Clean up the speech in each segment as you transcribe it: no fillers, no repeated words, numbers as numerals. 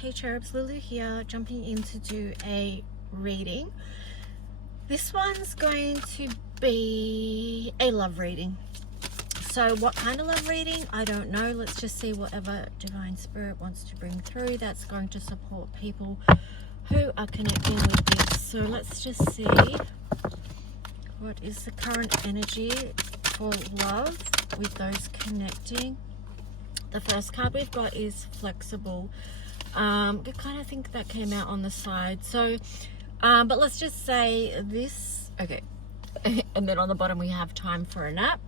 Hey Cherubs, Lulu here, jumping in to do a reading. This one's going to be a love reading. So what kind of love reading? I don't know. Let's just see whatever Divine Spirit wants to bring through that's going to support people who are connecting with this. So let's just see what is the current energy for love with those connecting. The first card we've got is flexible. I kind of think that came out on the side. So, but let's just say this. Okay. And then on the bottom we have time for a nap.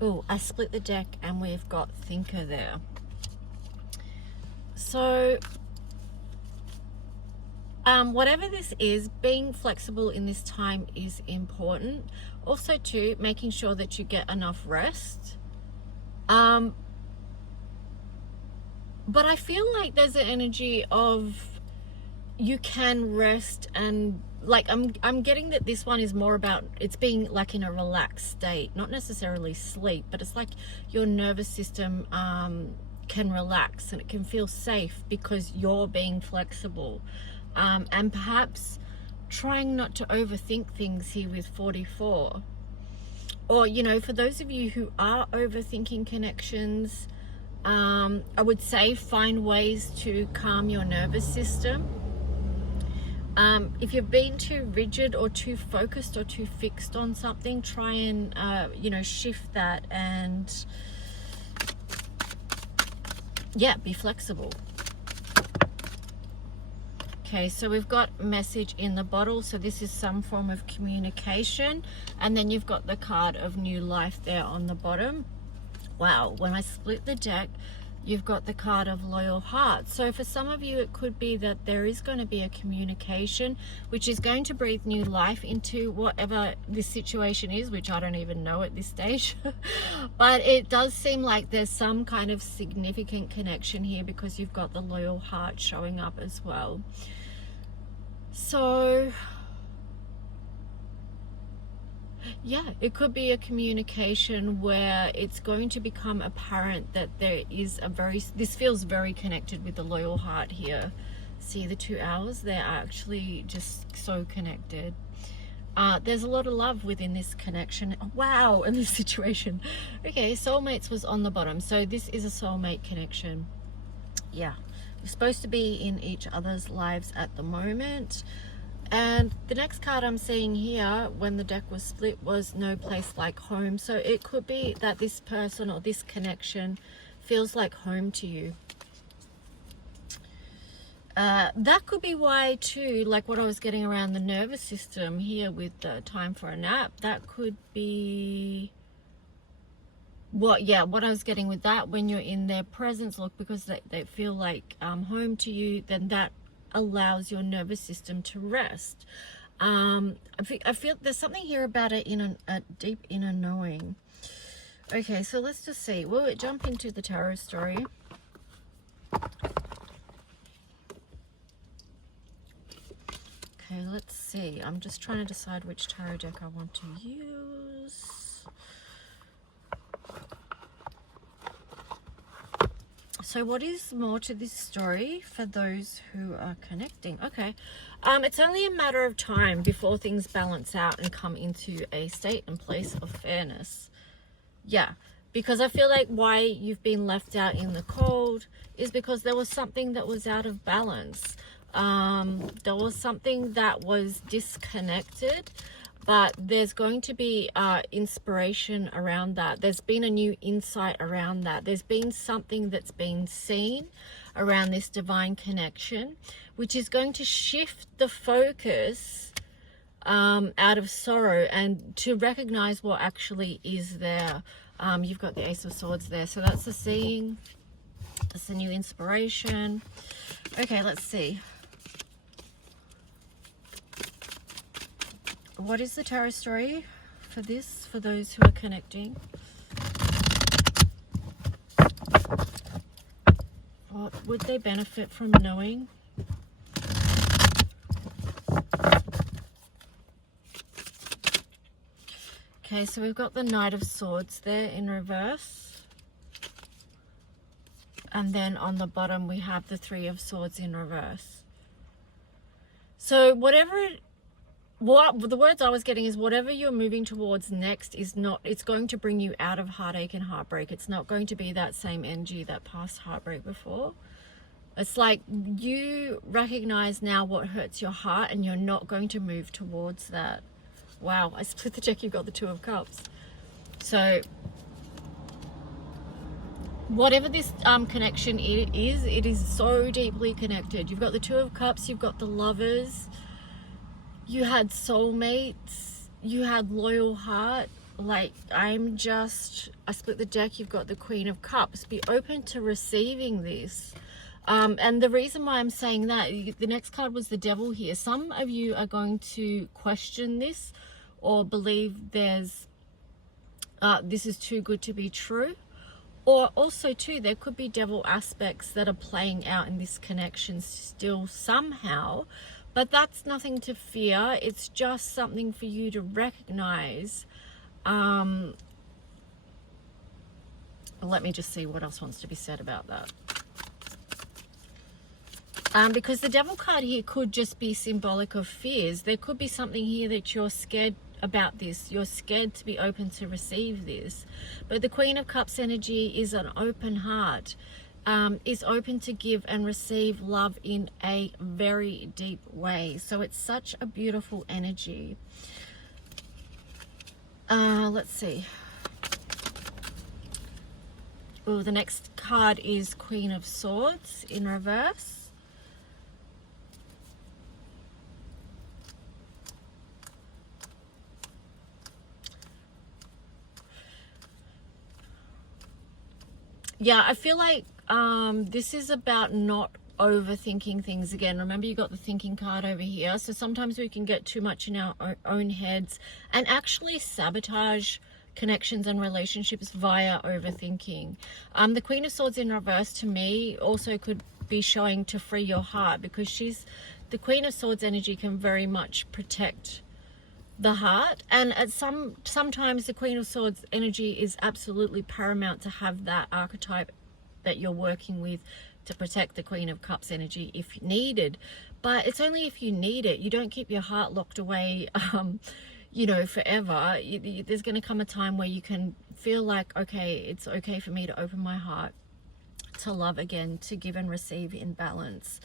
Oh, I split the deck and we've got thinker there. So, whatever this is, being flexible in this time is important. Also too, making sure that you get enough rest. But I feel like there's an energy of you can rest, and like I'm getting that this one is more about it's being like in a relaxed state, not necessarily sleep, but it's like your nervous system can relax and it can feel safe because you're being flexible, and perhaps trying not to overthink things here with 44. Or, you know, for those of you who are overthinking connections, I would say find ways to calm your nervous system. If you've been too rigid or too focused or too fixed on something, try and, you know, shift that and, yeah, be flexible. Okay, so we've got message in the bottle. So this is some form of communication. And then you've got the card of new life there on the bottom. Wow, when I split the deck, you've got the card of loyal heart. So for some of you, it could be that there is going to be a communication which is going to breathe new life into whatever this situation is, which I don't even know at this stage. But it does seem like there's some kind of significant connection here because you've got the loyal heart showing up as well. So yeah, it could be a communication where it's going to become apparent that there is this feels very connected with the loyal heart here. See the 2 hours? They're actually just so connected. There's a lot of love within this connection. Wow, in this situation. Okay, soulmates was on the bottom. So this is a soulmate connection. Yeah, you're supposed to be in each other's lives at the moment. And the next card I'm seeing here when the deck was split was no place like home. So it could be that this person or this connection feels like home to you. That could be why too, like what I was getting around the nervous system here with the time for a nap. That could be what I was getting with that. When you're in their presence, look, because they feel like home to you, then that allows your nervous system to rest. I feel there's something here about it in a deep inner knowing. Okay, so let's just see. We'll jump into the tarot story. Okay, let's see. I'm just trying to decide which tarot deck I want to use. So what is more to this story for those who are connecting? Okay, it's only a matter of time before things balance out and come into a state and place of fairness. Yeah, because I feel like why you've been left out in the cold is because there was something that was out of balance. There was something that was disconnected. But there's going to be inspiration around that. There's been a new insight around that. There's been something that's been seen around this divine connection, which is going to shift the focus out of sorrow and to recognize what actually is there. You've got the Ace of Swords there. So that's the seeing. That's the new inspiration. Okay, let's see. What is the tarot story for this, for those who are connecting? What would they benefit from knowing? Okay, so we've got the Knight of Swords there in reverse. And then on the bottom, we have the Three of Swords in reverse. So what the words I was getting is whatever you're moving towards next is not, it's going to bring you out of heartache and heartbreak. It's not going to be that same energy that past heartbreak before. It's like you recognize now what hurts your heart and you're not going to move towards that. Wow, I split the deck, you've got the Two of Cups. So whatever this connection it is so deeply connected. You've got the Two of Cups, you've got the Lovers, you had soulmates, you had loyal heart. Like, I split the deck, you've got the Queen of Cups. Be open to receiving this. And the reason why I'm saying that, the next card was the Devil here. Some of you are going to question this or believe this is too good to be true. Or also too, there could be devil aspects that are playing out in this connection still somehow. But that's nothing to fear. It's just something for you to recognize. Let me just see what else wants to be said about that. Because the Devil card here could just be symbolic of fears. There could be something here that you're scared about this. You're scared to be open to receive this. But the Queen of Cups energy is an open heart. Is open to give and receive love in a very deep way. So it's such a beautiful energy. Let's see. Oh, the next card is Queen of Swords in reverse. Yeah, I feel like this is about not overthinking things again. Remember, you got the thinking card over here. So sometimes we can get too much in our own heads and actually sabotage connections and relationships via overthinking. The Queen of Swords in reverse to me also could be showing to free your heart, because the Queen of Swords energy can very much protect the heart, and sometimes the Queen of Swords energy is absolutely paramount to have that archetype that you're working with to protect the Queen of Cups energy if needed. But it's only if you need it. You don't keep your heart locked away you know, forever. There's going to come a time where you can feel like, okay, it's okay for me to open my heart to love again, to give and receive in balance.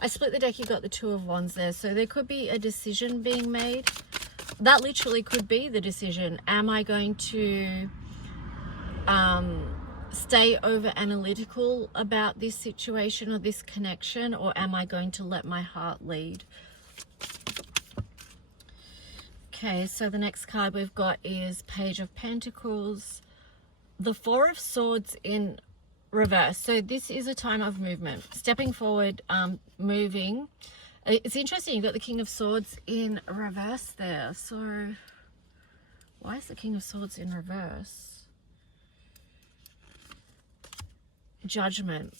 I split the deck, you got the Two of Wands there. So there could be a decision being made. That literally could be the decision. Am I going to stay over analytical about this situation or this connection, or am I going to let my heart lead? Okay, so the next card we've got is Page of Pentacles, the Four of Swords in reverse. So this is a time of movement, stepping forward, moving. It's interesting, you've got the King of Swords in reverse there. So why is the King of Swords in reverse? Judgment.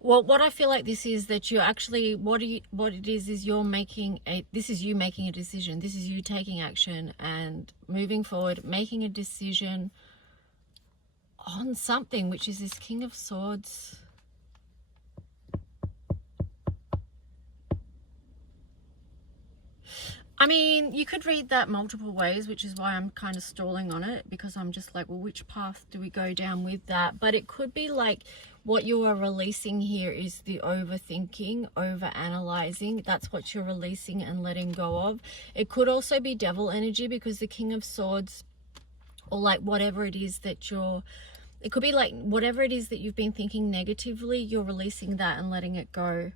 Well, what I feel like this is that you're actually, what it is you're making this is you making a decision. This is you taking action and moving forward, making a decision on something, which is this King of Swords. I mean, you could read that multiple ways, which is why I'm kind of stalling on it, because I'm just like, well, which path do we go down with that? But it could be like what you are releasing here is the overthinking, over-analyzing. That's what you're releasing and letting go of. It could also be devil energy, because the King of Swords, or like whatever it is that it could be like whatever it is that you've been thinking negatively, you're releasing that and letting it go.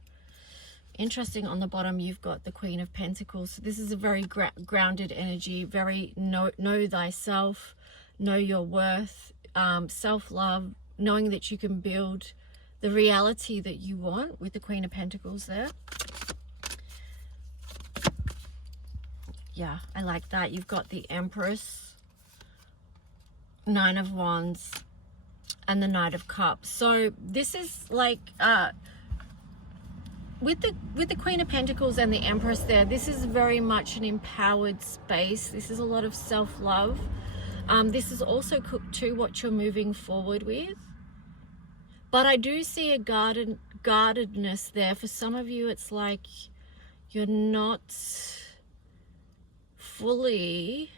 Interesting, on the bottom you've got the Queen of Pentacles. So this is a very grounded energy, very know thyself, know your worth, self-love, knowing that you can build the reality that you want with the Queen of Pentacles there. Yeah, I like that. You've got the Empress, Nine of Wands, and the Knight of Cups. So this is like with the Queen of Pentacles and the Empress there, this is very much an empowered space. This is a lot of self-love. This is also to what you're moving forward with. But I do see a guardedness there. For some of you, it's like you're not fully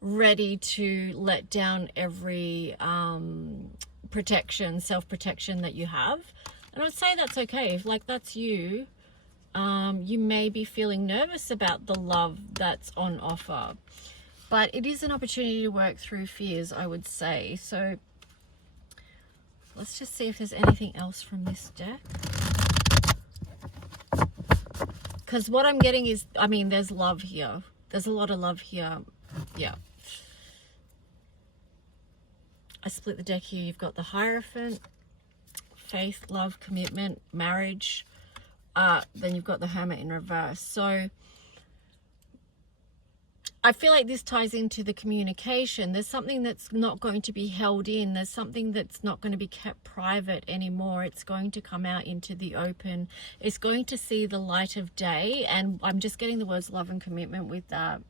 ready to let down every protection, self-protection that you have. And I'd say that's okay. If like that's you, you may be feeling nervous about the love that's on offer, but it is an opportunity to work through fears, I would say. So let's just see if there's anything else from this deck, because what I'm getting is, I mean, there's love here. There's a lot of love here. Yeah, I split the deck here. You've got the Hierophant, faith, love, commitment, marriage. Then you've got the Hermit in reverse. So I feel like this ties into the communication. There's something that's not going to be held in. There's something that's not going to be kept private anymore. It's going to come out into the open. It's going to see the light of day. And I'm just getting the words love and commitment with that.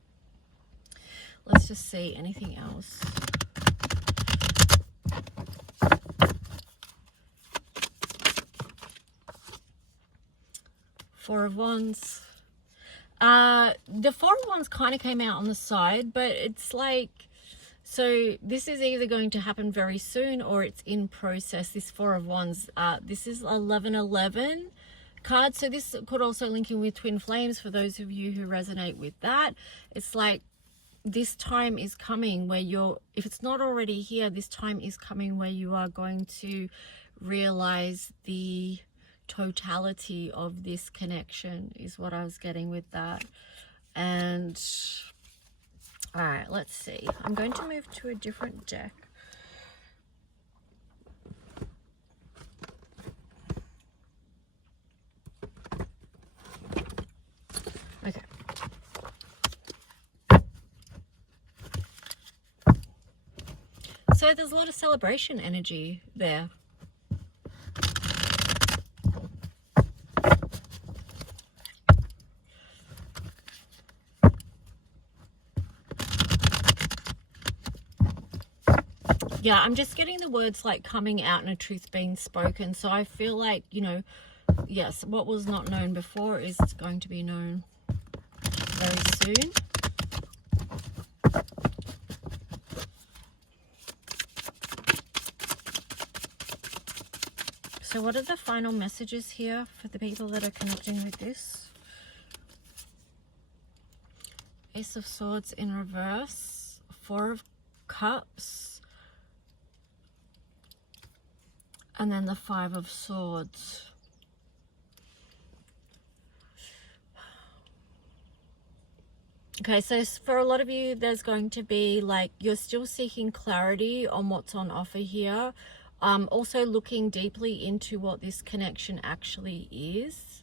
Let's just see anything else. Four of Wands. The Four of Wands kind of came out on the side, but it's like, so this is either going to happen very soon or it's in process. This Four of Wands, this is 1111 card, so this could also link in with twin flames for those of you who resonate with that. It's like this time is coming where you're, if it's not already here, this time is coming where you are going to realize the totality of this connection, is what I was getting with that. And all right, let's see. I'm going to move to a different deck. Okay. So there's a lot of celebration energy there. Yeah, I'm just getting the words like coming out and a truth being spoken. So I feel like, you know, yes, what was not known before is going to be known very soon. So what are the final messages here for the people that are connecting with this? Ace of Swords in reverse, Four of Cups, and then the Five of Swords. Okay, so for a lot of you, there's going to be like, you're still seeking clarity on what's on offer here. Also looking deeply into what this connection actually is.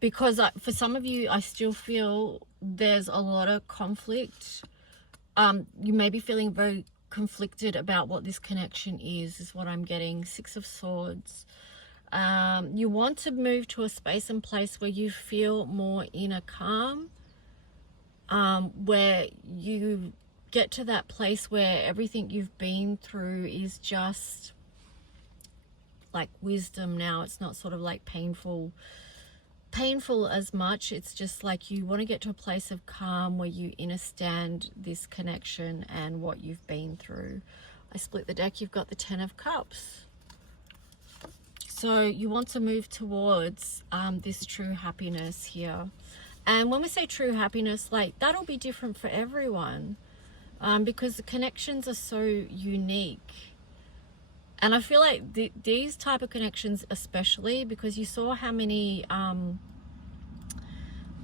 Because for some of you, I still feel there's a lot of conflict. You may be feeling very conflicted about what this connection is what I'm getting. Six of Swords. You want to move to a space and place where you feel more inner calm, where you get to that place where everything you've been through is just like wisdom now. It's not sort of like painful as much. It's just like you want to get to a place of calm where you understand this connection and what you've been through. I split the deck. You've got the Ten of Cups. So you want to move towards this true happiness here. And when we say true happiness, like that'll be different for everyone, because the connections are so unique. And I feel like these type of connections, especially because you saw how many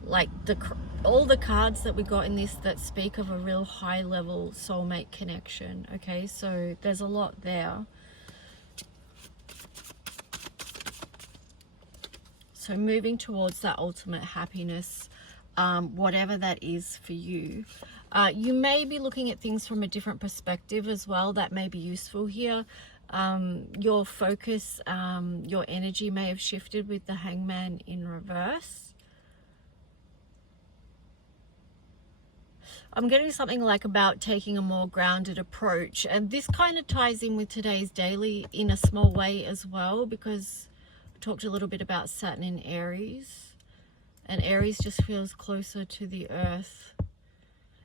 like all the cards that we got in this that speak of a real high level soulmate connection. Okay, so there's a lot there. So moving towards that ultimate happiness, whatever that is for you. You may be looking at things from a different perspective as well. That may be useful here. Your focus, your energy may have shifted with the Hangman in reverse. I'm getting something like about taking a more grounded approach, and this kind of ties in with today's daily in a small way as well, because I talked a little bit about Saturn in Aries, and Aries just feels closer to the earth.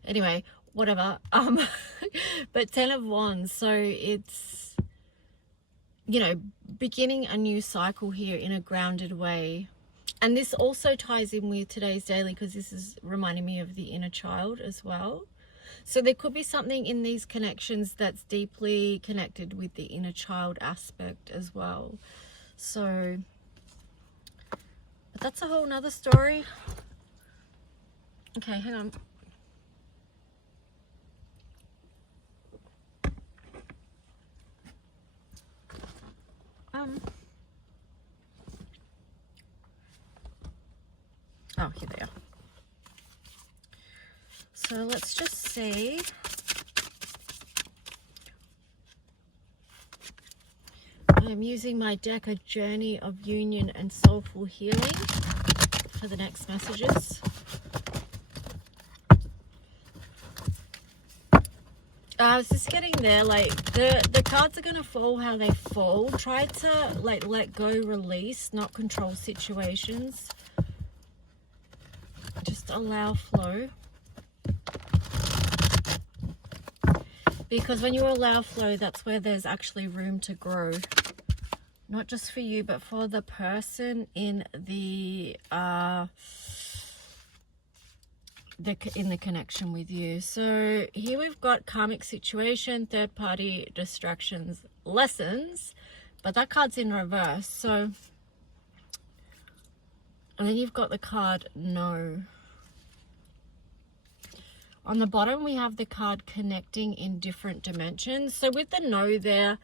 Anyway, whatever. But 10 of Wands, so it's, you know, beginning a new cycle here in a grounded way. And this also ties in with today's daily, because this is reminding me of the inner child as well. So there could be something in these connections that's deeply connected with the inner child aspect as well. So, but that's a whole nother story. Okay, hang on. Oh, here they are. So let's just see. I'm using my deck, A Journey of Union and Soulful Healing, for the next messages. I was just getting there, like the cards are going to fall how they fall. Try to like let go, release, not control situations. Just allow flow. Because when you allow flow, that's where there's actually room to grow. Not just for you, but for the person in the connection with you. So here we've got karmic situation, third party, distractions, lessons, but that card's in reverse. So, and then you've got the card no. On the bottom we have the card connecting in different dimensions. So with the no there,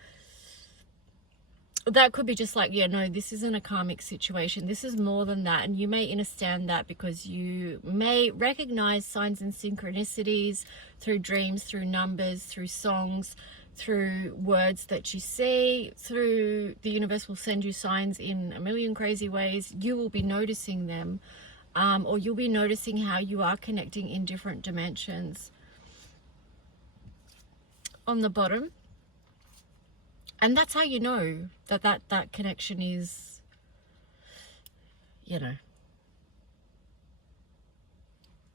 that could be just like, yeah, no, this isn't a karmic situation. This is more than that. And you may understand that because you may recognize signs and synchronicities through dreams, through numbers, through songs, through words that you see, through the universe will send you signs in a million crazy ways. You will be noticing them, or you'll be noticing how you are connecting in different dimensions. On the bottom, and that's how you know that connection is, you know,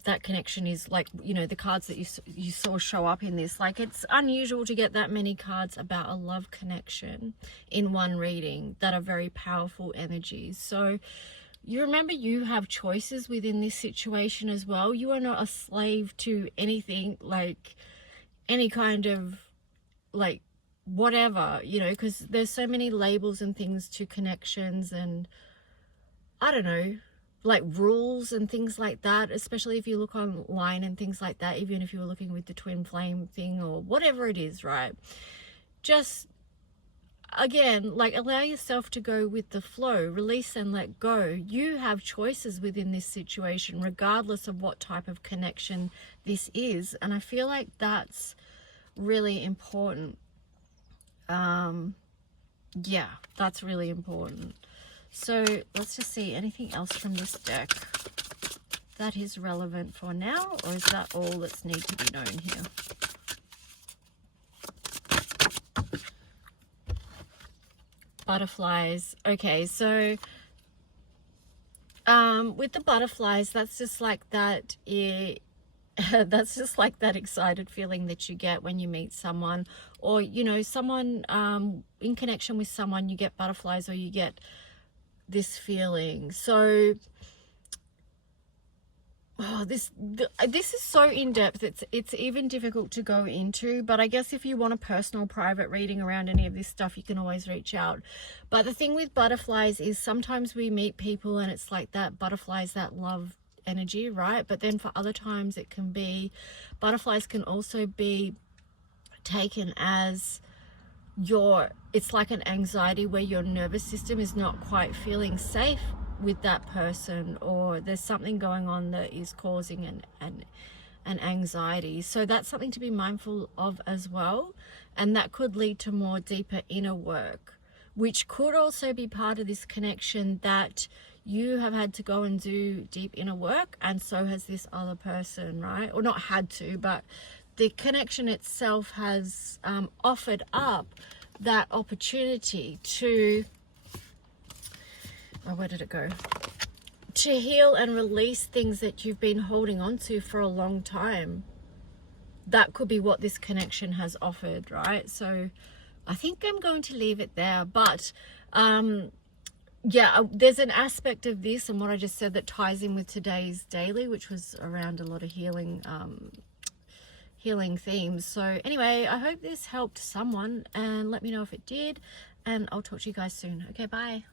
that connection is like, you know, the cards that you saw show up in this. Like, it's unusual to get that many cards about a love connection in one reading that are very powerful energies. So you remember you have choices within this situation as well. You are not a slave to anything, like any kind of like whatever, you know, because there's so many labels and things to connections, and I don't know, like rules and things like that, especially if you look online and things like that, even if you were looking with the twin flame thing or whatever it is, right? Just again, like, allow yourself to go with the flow, release and let go. You have choices within this situation regardless of what type of connection this is, and I feel like that's really important. Yeah, that's really important. So let's just see anything else from this deck that is relevant for now, or is that all that's need to be known here? Butterflies. Okay, so with the butterflies, that's just like that that's just like that excited feeling that you get when you meet someone, or you know, someone in connection with someone, you get butterflies, or you get this feeling. So this is so in-depth, it's even difficult to go into, but I guess if you want a personal private reading around any of this stuff, you can always reach out. But the thing with butterflies is sometimes we meet people and it's like that butterflies, that love energy, right? But then for other times it can be, butterflies can also be taken as it's like an anxiety where your nervous system is not quite feeling safe with that person, or there's something going on that is causing an and anxiety. So that's something to be mindful of as well. And that could lead to more deeper inner work, which could also be part of this connection, that you have had to go and do deep inner work, and so has this other person, right? Or not had to, but the connection itself has offered up that opportunity to, oh, where did it go? To heal and release things that you've been holding on to for a long time. That could be what this connection has offered, right? So I think I'm going to leave it there. But yeah, there's an aspect of this and what I just said that ties in with today's daily, which was around a lot of healing themes. So anyway, I hope this helped someone, and let me know if it did, and I'll talk to you guys soon. Okay, bye.